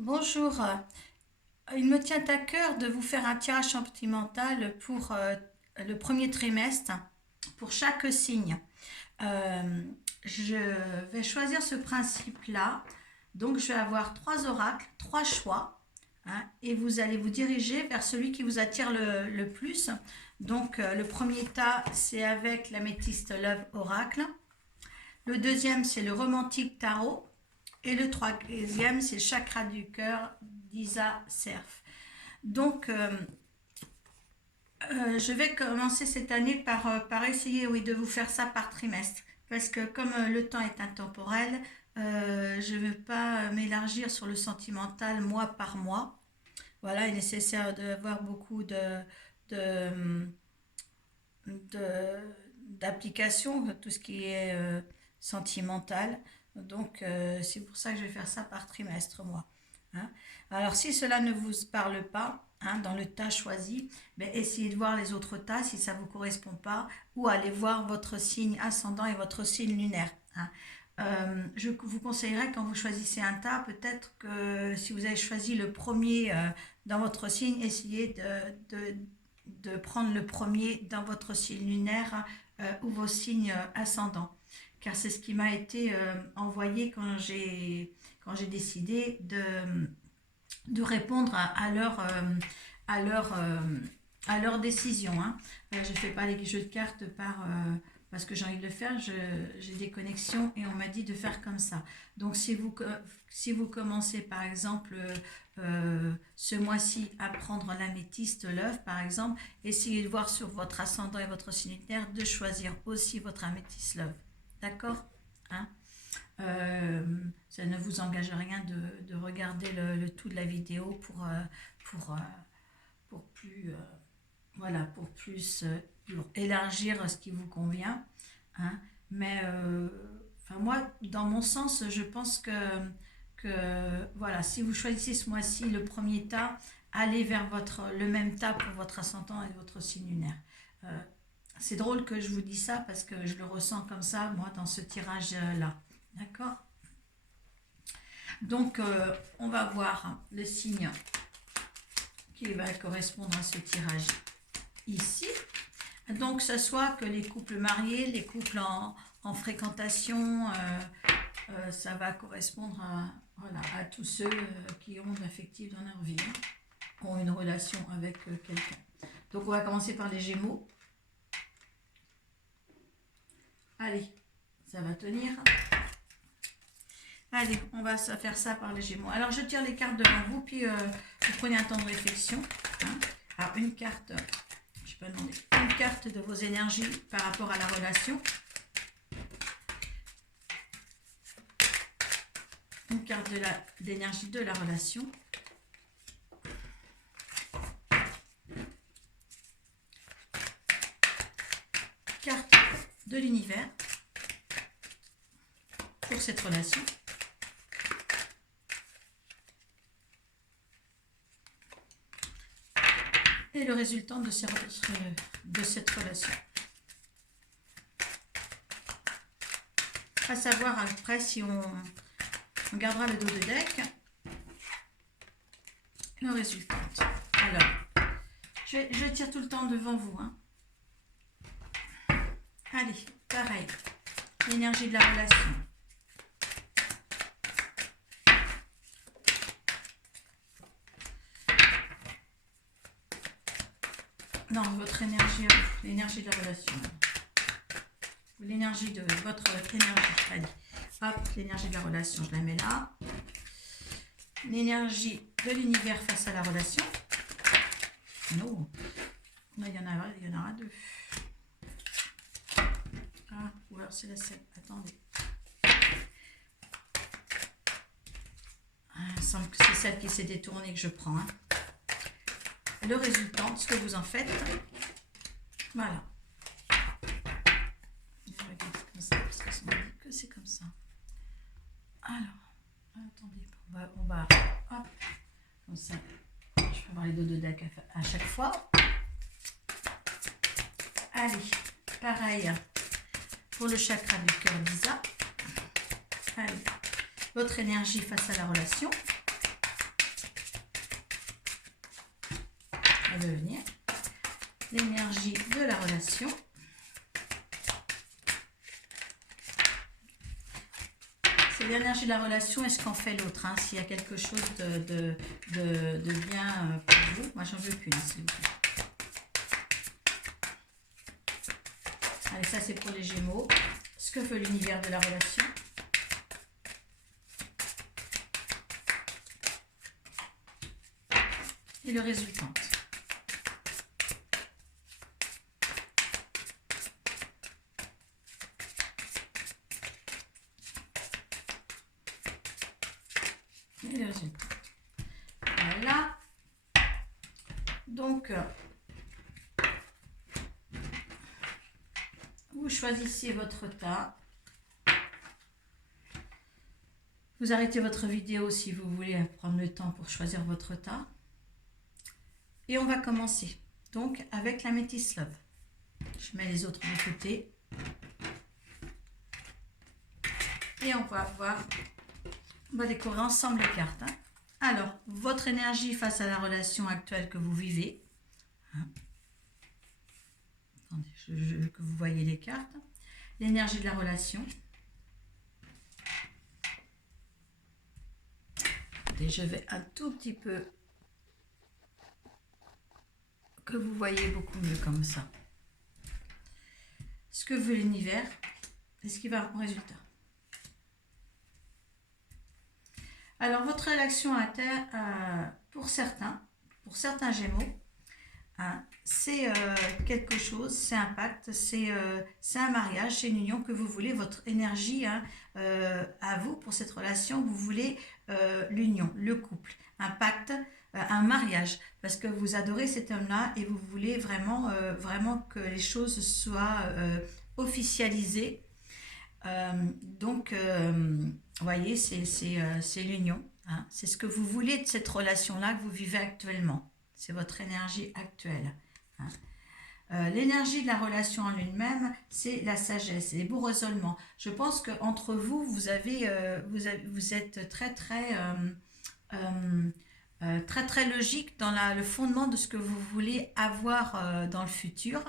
Bonjour, il me tient à cœur de vous faire un tirage sentimental pour le premier trimestre, pour chaque signe. Euh, je vais choisir ce principe-là, donc je vais avoir trois oracles, trois choix, hein, et vous allez vous diriger vers celui qui vous attire le plus. Donc le premier tas, c'est avec l'améthyste Love Oracle. Le deuxième, c'est le romantique tarot. Et le troisième, c'est le chakra du cœur d'Isa Cerf. Donc, je vais commencer cette année par essayer, oui, de vous faire ça par trimestre. Parce que comme le temps est intemporel, je ne veux pas m'élargir sur le sentimental mois par mois. Voilà, il est nécessaire d'avoir beaucoup de, de- d'applications, tout ce qui est sentimental. Donc, c'est pour ça que je vais faire ça par trimestre, moi. Hein. Alors, si cela ne vous parle pas, hein, dans le tas choisi, ben, essayez de voir les autres tas si ça ne vous correspond pas, ou allez voir votre signe ascendant et votre signe lunaire. Hein. Je vous conseillerais quand vous choisissez un tas, peut-être que si vous avez choisi le premier dans votre signe, essayez de prendre le premier dans votre signe lunaire ou vos signes ascendants. Car c'est ce qui m'a été envoyé quand j'ai décidé de répondre à leur, euh, à leur décision. Hein. Je ne fais pas les jeux de cartes parce que j'ai envie de le faire, j'ai des connexions et on m'a dit de faire comme ça. Donc si vous commencez par exemple ce mois-ci à prendre l'améthyste, l'œuf par exemple, essayez de voir sur votre ascendant et votre signe lunaire de choisir aussi votre améthyste love. D'accord, hein. euh, Ça ne vous engage à rien de regarder le tout de la vidéo pour, euh, pour plus, voilà, pour élargir ce qui vous convient. Hein. Mais enfin, moi, dans mon sens, je pense que voilà, si vous choisissez ce mois-ci le premier tas, allez vers le même tas pour votre ascendant et votre signe lunaire. Euh, c'est drôle que je vous dise ça parce que je le ressens comme ça, moi, dans ce tirage-là. D'accord. Donc, on va voir le signe qui va correspondre à ce tirage ici. Donc, ce soit que les couples mariés, les couples en fréquentation, ça va correspondre voilà, à tous ceux qui ont de l'affectif dans leur vie, hein, ont une relation avec quelqu'un. Donc, on va commencer par les Gémeaux. Allez, ça va tenir. Allez, on va faire ça par les Gémeaux. Alors, je tire les cartes devant vous, puis vous prenez un temps de réflexion. Hein. Alors, une carte, je peux demander, une carte de vos énergies par rapport à la relation. Une carte de l'énergie de la relation. Carte de l'univers pour cette relation. Et le résultat de cette relation. À savoir après si on gardera le dos de deck. Le résultat. Alors, je tire tout le temps devant vous. Hein. Allez, pareil. L'énergie de la relation. Non, votre énergie, l'énergie de la relation. L'énergie de votre énergie. Allez, hop, l'énergie de la relation, je la mets là. L'énergie de l'univers face à la relation. Non, là, il y en aura deux. Ah, ou alors c'est la 7. Attendez. Ah, il me semble que c'est celle qui s'est détournée que je prends. Hein. Le résultat de ce que vous en faites. Voilà. Je regarde comme ça parce que ça me dit que c'est comme ça. Alors, attendez, on va hop, comme ça. Je vais avoir les dos de deck à chaque fois. Allez, pareil pour le chakra du cœur d'Isa. Allez, votre énergie face à la relation. elle veut venir. L'énergie de la relation. C'est l'énergie de la relation et ce qu'en fait l'autre. Hein, s'il y a quelque chose de bien pour vous. Moi, j'en veux qu'une, s'il vous plaît. Allez, ça, c'est pour les Gémeaux. Ce que veut l'univers de la relation. Et le résultat. Et le résultat. Voilà. Donc, vous choisissez votre tas. Vous arrêtez votre vidéo si vous voulez prendre le temps pour choisir votre tas. Et on va commencer donc avec la Métis Love. Je mets les autres de côté. Et on va voir, on va découvrir ensemble les cartes. Hein. Alors, votre énergie face à la relation actuelle que vous vivez. Hein. Attendez, je veux que vous voyez les cartes. L'énergie de la relation. Et je vais un tout petit peu que vous voyez beaucoup mieux comme ça. Ce que veut l'univers et ce qui va en résultat. Alors, votre réaction à terre, pour certains Gémeaux, hein, c'est quelque chose, c'est un pacte, c'est un mariage, c'est une union que vous voulez, votre énergie hein, à vous, pour cette relation, vous voulez l'union, le couple, un pacte, un mariage, parce que vous adorez cet homme-là et vous voulez vraiment, vraiment que les choses soient officialisées. Donc, vous voyez, c'est l'union. Hein. C'est ce que vous voulez de cette relation-là que vous vivez actuellement. C'est votre énergie actuelle. Hein. L'énergie de la relation en elle-même, c'est la sagesse, les beaux raisonnements. Je pense qu'entre vous, vous êtes très logique dans le fondement de ce que vous voulez avoir dans le futur.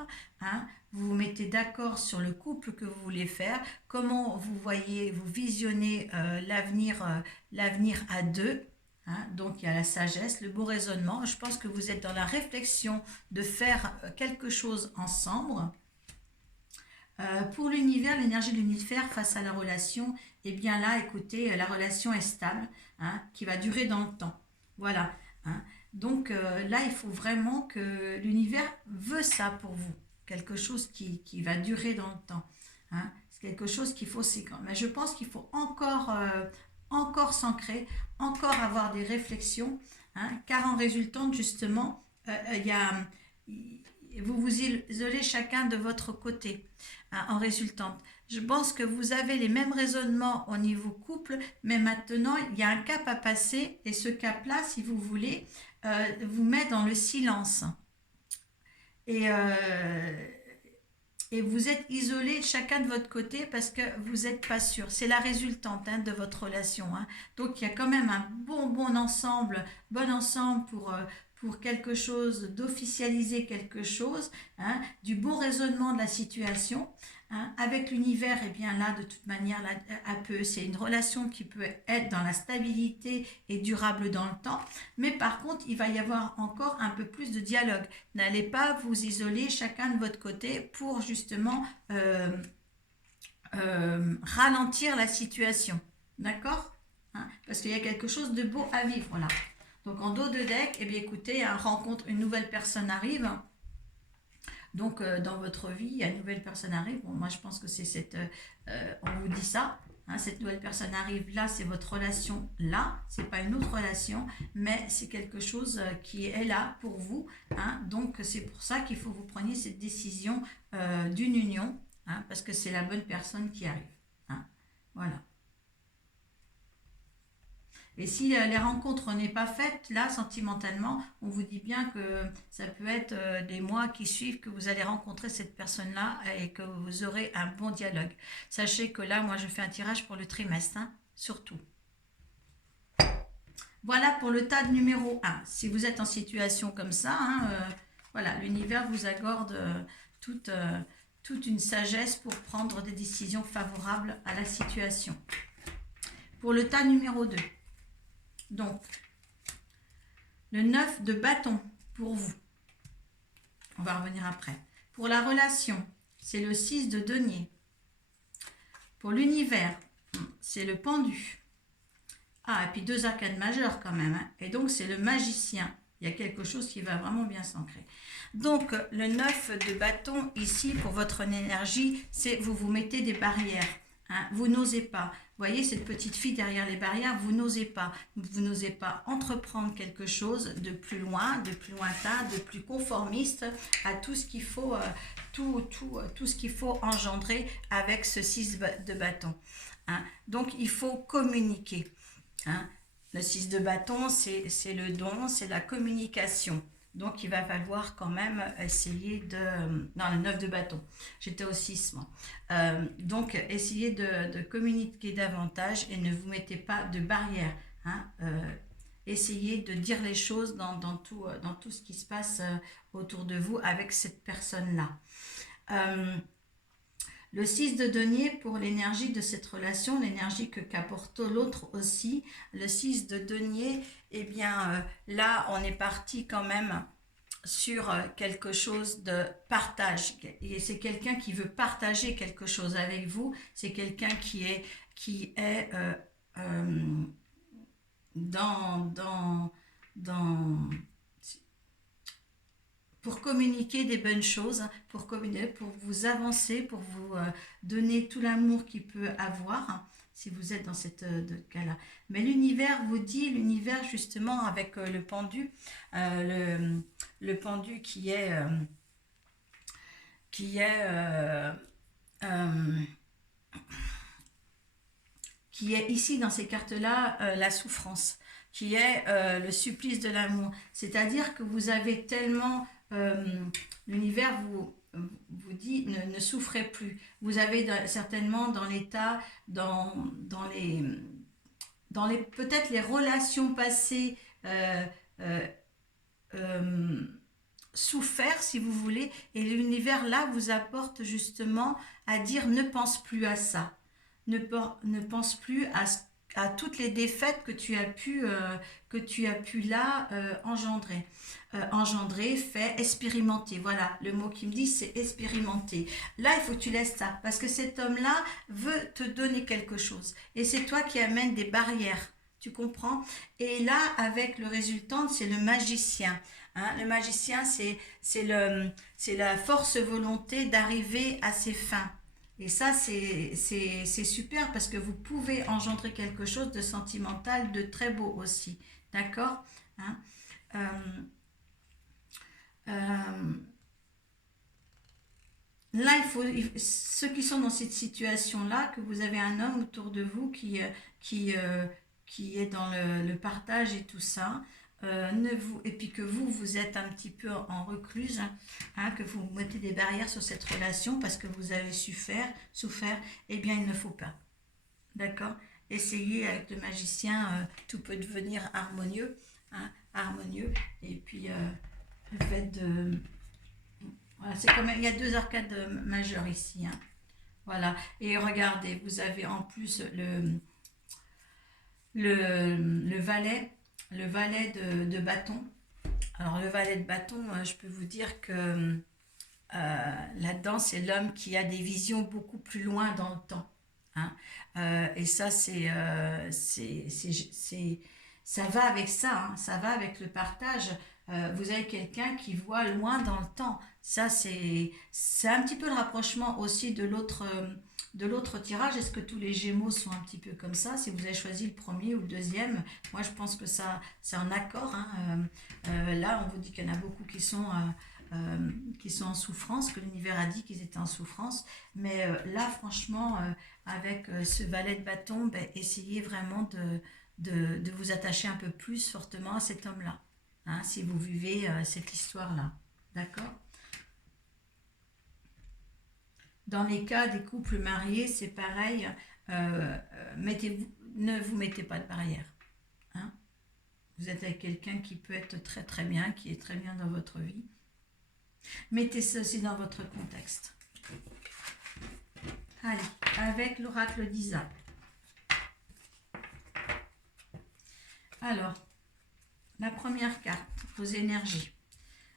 Hein. Vous vous mettez d'accord sur le couple que vous voulez faire, comment vous voyez, vous visionnez l'avenir à deux. Hein. Donc il y a la sagesse, le beau raisonnement. Je pense que vous êtes dans la réflexion de faire quelque chose ensemble. Pour l'univers, l'énergie de l'univers face à la relation, eh bien là, écoutez, la relation est stable, hein, qui va durer dans le temps. Voilà. Hein. Donc là, il faut vraiment que l'univers veut ça pour vous. Quelque chose qui va durer dans le temps. Hein. C'est quelque chose qu'il faut s'écran. Mais je pense qu'il faut encore s'ancrer, encore avoir des réflexions, hein, car en résultant, justement, vous vous isolez chacun de votre côté, hein, en résultant. Je pense que vous avez les mêmes raisonnements au niveau couple, mais maintenant, il y a un cap à passer, et ce cap-là, si vous voulez, vous met dans le silence. Et vous êtes isolés chacun de votre côté parce que vous n'êtes pas sûr. C'est la résultante hein, de votre relation. Hein. Donc il y a quand même un bon ensemble pour quelque chose, d'officialiser quelque chose, hein, du bon raisonnement de la situation. Hein, avec l'univers, eh bien là, de toute manière, là, c'est une relation qui peut être dans la stabilité et durable dans le temps, mais par contre, il va y avoir encore un peu plus de dialogue. N'allez pas vous isoler chacun de votre côté pour justement ralentir la situation, d'accord hein, parce qu'il y a quelque chose de beau à vivre là. Donc en dos de deck, eh bien écoutez, une nouvelle personne arrive. Donc, dans votre vie, il y a une nouvelle personne arrive. Bon, moi, je pense que c'est on vous dit ça. Hein, cette nouvelle personne arrive là, c'est votre relation là. C'est pas une autre relation, mais c'est quelque chose qui est là pour vous. Hein, donc, c'est pour ça qu'il faut que vous preniez cette décision d'une union, hein, parce que c'est la bonne personne qui arrive. Hein, voilà. Et si les rencontres n'est pas faites, là, sentimentalement, on vous dit bien que ça peut être des mois qui suivent que vous allez rencontrer cette personne-là et que vous aurez un bon dialogue. Sachez que là, moi, je fais un tirage pour le trimestre, hein, surtout. Voilà pour le tas numéro un. Si vous êtes en situation comme ça, hein, voilà, l'univers vous accorde toute, toute une sagesse pour prendre des décisions favorables à la situation. Pour le tas numéro 2, donc, le 9 de bâton pour vous. On va revenir après. Pour la relation, c'est le 6 de denier. Pour l'univers, c'est le pendu. Ah, et puis 2 arcades majeures quand même. Hein. Et donc, c'est le magicien. Il y a quelque chose qui va vraiment bien s'ancrer. Donc, le 9 de bâton, ici, pour votre énergie, c'est vous vous mettez des barrières. Hein. Vous n'osez pas. Vous voyez, cette petite fille derrière les barrières, vous n'osez pas. Vous n'osez pas entreprendre quelque chose de plus loin, de plus lointain, de plus conformiste à tout ce qu'il faut, tout ce qu'il faut engendrer avec ce 6 de bâton. Hein. Donc, il faut communiquer. Hein. Le 6 de bâton, c'est le don, c'est la communication. Donc, il va falloir quand même essayer de... Non, le 9 de bâton. J'étais au 6, moi. Donc, essayez de communiquer davantage et ne vous mettez pas de barrière. Hein. Essayez de dire les choses dans tout ce qui se passe autour de vous avec cette personne-là. Le 6 de denier pour l'énergie de cette relation, l'énergie qu'apporte l'autre aussi. Le 6 de denier, eh bien là on est parti quand même sur quelque chose de partage. Et c'est quelqu'un qui veut partager quelque chose avec vous. C'est quelqu'un qui est dans pour communiquer des bonnes choses, pour vous avancer, pour vous donner tout l'amour qu'il peut avoir, hein, si vous êtes dans cette cas-là. Mais l'univers vous dit, l'univers justement avec le pendu, le pendu qui est euh, euh, qui est ici dans ces cartes-là la souffrance, qui est le supplice de l'amour. C'est-à-dire que vous avez tellement... l'univers vous dit ne souffrez plus. Vous avez certainement dans l'état, dans les peut-être les relations passées euh, euh, souffert si vous voulez, et l'univers là vous apporte justement à dire ne pense plus à ça, ne pense plus à toutes les défaites que tu as pu là engendrer, fait, expérimenter. Voilà, le mot qui me dit c'est expérimenter. Là, il faut que tu laisses ça, parce que cet homme-là veut te donner quelque chose. Et c'est toi qui amènes des barrières. Tu comprends? Et là, avec le résultant, c'est le magicien. Hein, le magicien, c'est la force volonté d'arriver à ses fins. Et ça, c'est super parce que vous pouvez engendrer quelque chose de sentimental, de très beau aussi. D'accord? Hein. Euh, euh, Là, ceux qui sont dans cette situation-là, que vous avez un homme autour de vous qui, euh, qui est dans le partage et tout ça, et puis que vous êtes un petit peu en recluse, hein, que vous mettez des barrières sur cette relation parce que vous avez souffert, eh bien, il ne faut pas. D'accord? Essayez avec le magicien, tout peut devenir harmonieux, hein, harmonieux, et puis le fait de... Voilà, c'est comme il y a 2 arcades majeures ici. Hein. Voilà. Et regardez, vous avez en plus le valet, de bâton. Alors le valet de bâton, je peux vous dire que là-dedans, c'est l'homme qui a des visions beaucoup plus loin dans le temps. Hein. Et ça, ça va avec ça, hein, ça va avec le partage. Vous avez quelqu'un qui voit loin dans le temps. Ça, c'est un petit peu le rapprochement aussi de l'autre tirage. Est-ce que tous les Gémeaux sont un petit peu comme ça? Si vous avez choisi le premier ou le deuxième, moi je pense que ça, c'est en accord. Hein. Là, on vous dit qu'il y en a beaucoup qui sont en souffrance, que l'univers a dit qu'ils étaient en souffrance. Mais là, franchement, avec ce valet de bâton, ben, essayez vraiment de vous attacher un peu plus fortement à cet homme-là, hein, si vous vivez cette histoire-là. D'accord? Dans les cas des couples mariés, c'est pareil. Ne vous mettez pas de barrière. Hein. Vous êtes avec quelqu'un qui peut être très très bien, qui est très bien dans votre vie. Mettez ceci dans votre contexte. Allez, avec l'oracle d'Isa. Alors, la première carte, vos énergies.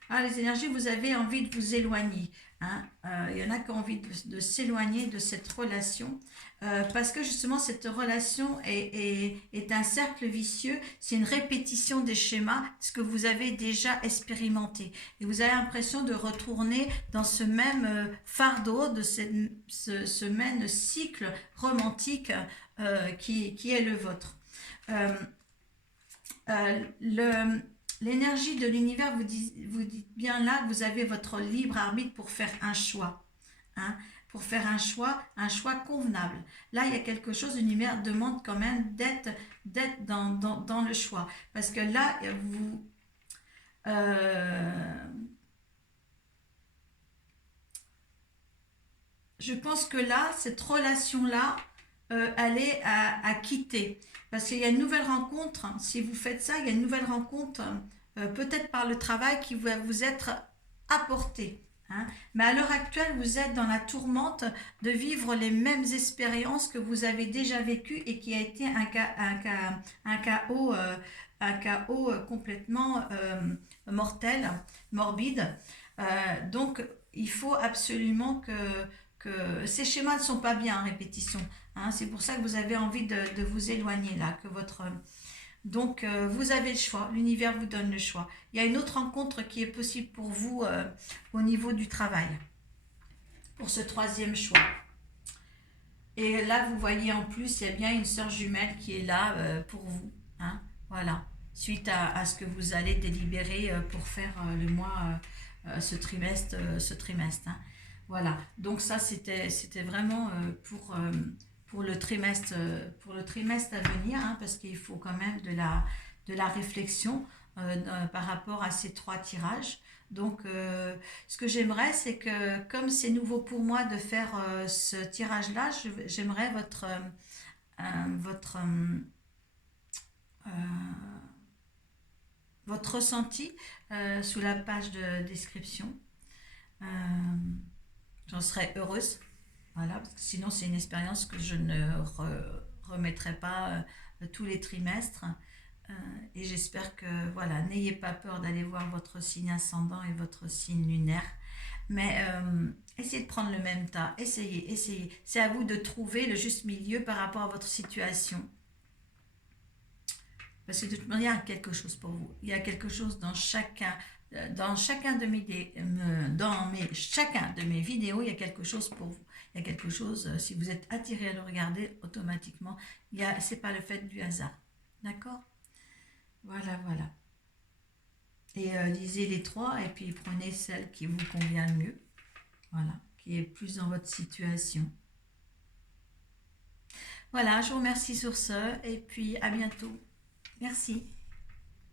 Ah, les énergies, vous avez envie de vous éloigner. Hein. Il y en a qui ont envie de s'éloigner de cette relation parce que justement cette relation est un cercle vicieux, c'est une répétition des schémas, ce que vous avez déjà expérimenté. Et vous avez l'impression de retourner dans ce même fardeau, de ce même cycle romantique qui est le vôtre. Euh, L'énergie de l'univers vous dit bien là que vous avez votre libre arbitre pour faire un choix. Hein, pour faire un choix convenable. Là, il y a quelque chose, l'univers demande quand même d'être dans le choix. Parce que là, je pense que là, cette relation-là, elle est à quitter. Parce qu'il y a une nouvelle rencontre, si vous faites ça, il y a une nouvelle rencontre, peut-être par le travail qui va vous être apporté. Hein. Mais à l'heure actuelle, vous êtes dans la tourmente de vivre les mêmes expériences que vous avez déjà vécues et qui a été un chaos complètement mortel, morbide. Donc, il faut absolument que ces schémas ne sont pas bien en répétition. Hein, c'est pour ça que vous avez envie de vous éloigner là, que votre... Donc, vous avez le choix, l'univers vous donne le choix. Il y a une autre rencontre qui est possible pour vous au niveau du travail, pour ce troisième choix. Et là, vous voyez en plus, il y a bien une sœur jumelle qui est là pour vous. Hein, voilà, suite à ce que vous allez délibérer pour faire le mois, ce trimestre. Hein. Voilà, donc ça, c'était vraiment pour le trimestre à venir, hein, parce qu'il faut quand même de la réflexion par rapport à ces trois tirages. Donc, ce que j'aimerais, c'est que comme c'est nouveau pour moi de faire ce tirage-là, j'aimerais euh, votre ressenti sous la page de description. Euh, J'en serais heureuse. Voilà, parce que sinon c'est une expérience que je ne remettrai pas tous les trimestres. Euh, et j'espère que, voilà, n'ayez pas peur d'aller voir votre signe ascendant et votre signe lunaire. Mais essayez de prendre le même tas. Essayez. C'est à vous de trouver le juste milieu par rapport à votre situation. Parce que de toute manière, il y a quelque chose pour vous. Il y a quelque chose dans chacun de mes vidéos, il y a quelque chose pour vous. Il y a quelque chose, si vous êtes attiré à le regarder, automatiquement, c'est pas le fait du hasard. D'accord? Voilà. Et lisez les trois et puis prenez celle qui vous convient le mieux. Voilà, qui est plus dans votre situation. Voilà, je vous remercie sur ce et puis à bientôt. Merci.